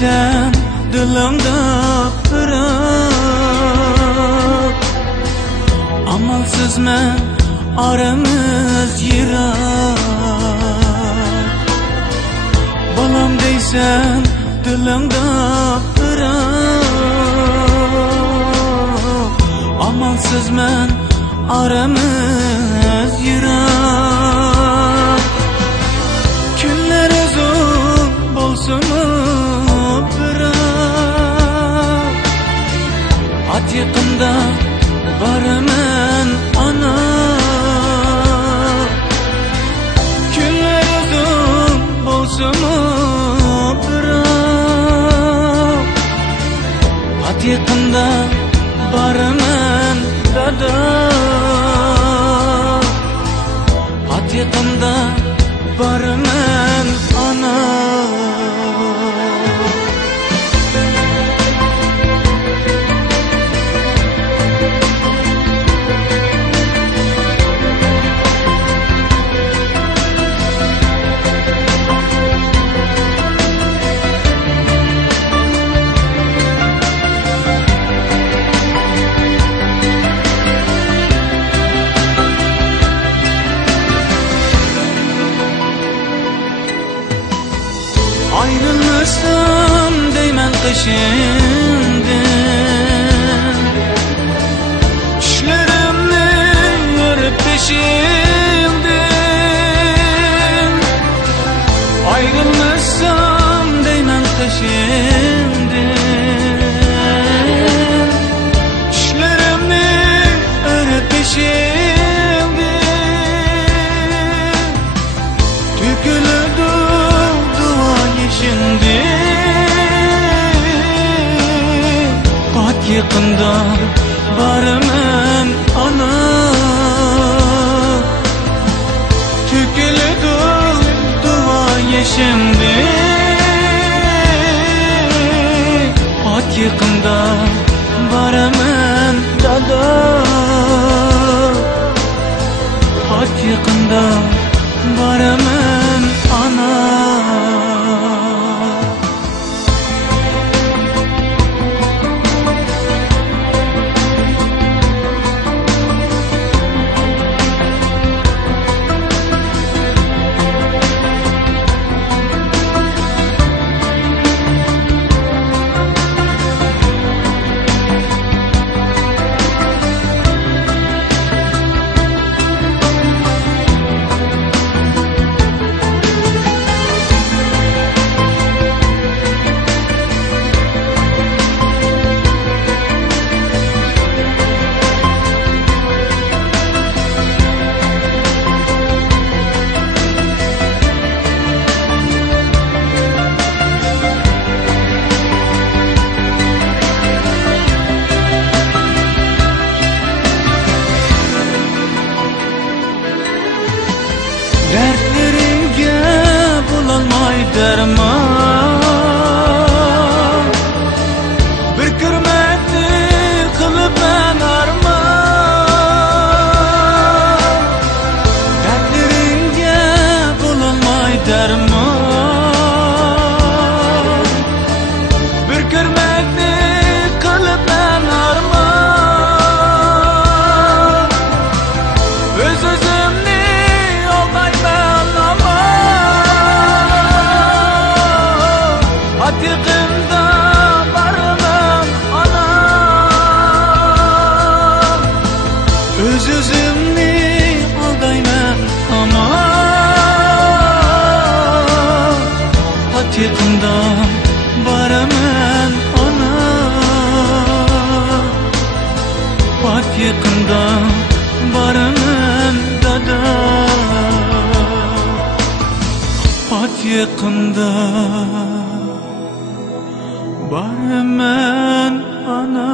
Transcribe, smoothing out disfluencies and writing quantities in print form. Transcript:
deysen dilimda ırık, amalsız men aramız yirak. Balam deysen dilimda ırık, amalsız men aramız yirak. Günler uzun bolsun bırak, at yakında varımın ana. Günler uzun bolsun bırak, at yakında varımın dada. At yakında varımın ana. Ayrılmışsam deymen peşinden, düşlerimni yürüp peşinden. Ayrılmışsam deymen peşinden, düşlerimni yürüp peşinden. Tükülürdü şimdi bak yakında varımın ana. Tükülüdü duaya şimdi bak yakında varımın dada. Bak yakında varımın ana. Dertlerimge bulalmay derman, bir kırmetni kılıp ben arman. Dertlerimge bulalmay derman, bir kırmetni kılıp ben arman. Öz-özümni yakında varımın ana. Öz-özümni aldayman ama at yakında varımın ana. At yakında varımın dada. At yakında varımın ana.